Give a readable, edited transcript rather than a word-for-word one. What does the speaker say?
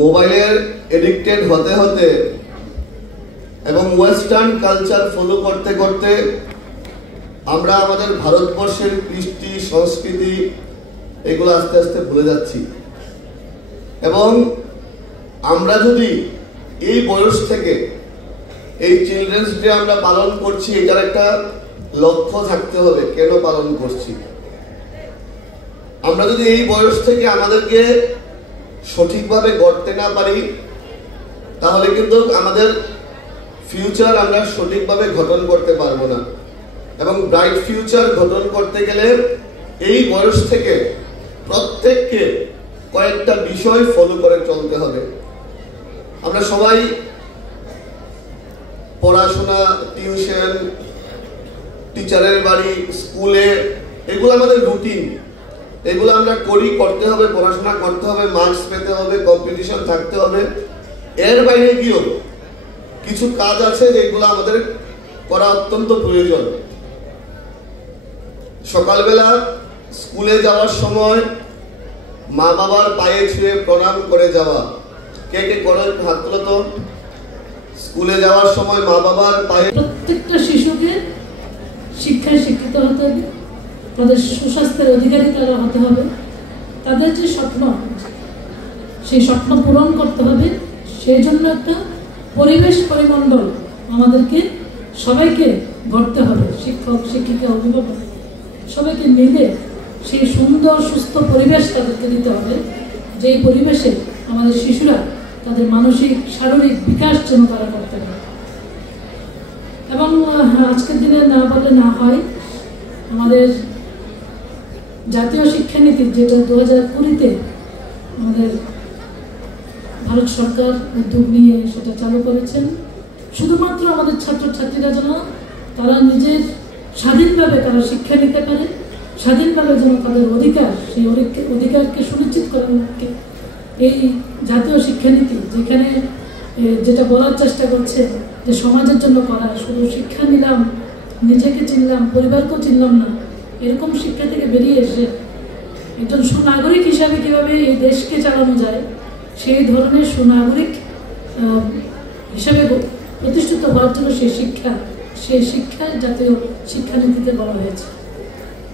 মোবাইলের এডিক্টেড হতে হতে এবং ওয়েস্টার্ন কালচার ফলো করতে করতে আমরা আমাদের ভারতবর্ষের কৃষ্টি সংস্কৃতি এগুলো আস্তে আস্তে ভুলে যাচ্ছি। এবং আমরা যদি এই বয়স থেকে এই চিলড্রেন্স ডে আমরা পালন করছি, এটার একটা লক্ষ্য থাকতে হবে কেন পালন করছি। আমরা যদি এই বয়স থেকে আমাদেরকে সঠিকভাবে গড়তে না পারি, তাহলে কিন্তু আমাদের ফিউচার আমরা সঠিকভাবে গঠন করতে পারবো না। এবং ব্রাইট ফিউচার গঠন করতে গেলে এই বয়স থেকে প্রত্যেককে কয়েকটা বিষয় ফলো করে চলতে হবে। আমরা সবাই পড়াশোনা, টিউশন, টিচারের বাড়ি, স্কুলে, এগুলো আমাদের রুটিন, এগুলো আমরা করতে হবে, পড়াশোনা করতে হবে, মার্কস পেতে হবে, কম্পিটিশন থাকতে হবে। এর বাইরে গিয়েও কিছু কাজ আছে যেগুলো আমাদের করা অত্যন্ত প্রয়োজন। সকালবেলা স্কুলে যাওয়ার সময় মা বাবার পায়ে ছুঁয়ে প্রণাম করে যাওয়া। কে কে করে হাত তুলো তো। স্কুলে যাওয়ার সময় মা বাবার পায়ে। প্রত্যেকটা শিশুকে শিক্ষায় শিক্ষিত হতে হবে, তাদের সুস্বাস্থ্যের অধিকারী তারা হতে হবে, তাদের যে স্বপ্ন সেই স্বপ্ন পূরণ করতে হবে। সেই জন্য একটা পরিবেশ পরিমণ্ডল আমাদেরকে সবাইকে গড়তে হবে। শিক্ষক, শিক্ষিকা, অভিভাবক সবাইকে মিলে সেই সুন্দর সুস্থ পরিবেশ তাদেরকে দিতে হবে, যেই পরিবেশে আমাদের শিশুরা তাদের মানসিক শারীরিক বিকাশ যেন তারা করতে পারে। এবং আজকের দিনে না বলে না হয়, আমাদের জাতীয় শিক্ষানীতি যেটা 2020-তে আমাদের ভারত সরকার উদ্যোগ নিয়ে সেটা চালু করেছেন, শুধুমাত্র আমাদের ছাত্রছাত্রীরা যেন তারা নিজের স্বাধীনভাবে তারা শিক্ষা নিতে পারে, স্বাধীনভাবে যেন তাদের অধিকার, সেই অধিকারকে সুনিশ্চিত করার লক্ষ্যে এই জাতীয় শিক্ষানীতি, যেখানে যেটা বলার চেষ্টা করছে যে সমাজের জন্য করা, শুধু শিক্ষা নিলাম, নিজেকে চিনলাম, পরিবারকেও চিনলাম না, এরকম শিক্ষা থেকে বেরিয়ে এসে একজন সুনাগরিক হিসাবে কীভাবে এই দেশকে চালানো যায়, সেই ধরনের সুনাগরিক হিসাবে প্রতিষ্ঠিত হওয়ার জন্য সেই শিক্ষা জাতীয় শিক্ষানীতিতে বলা হয়েছে।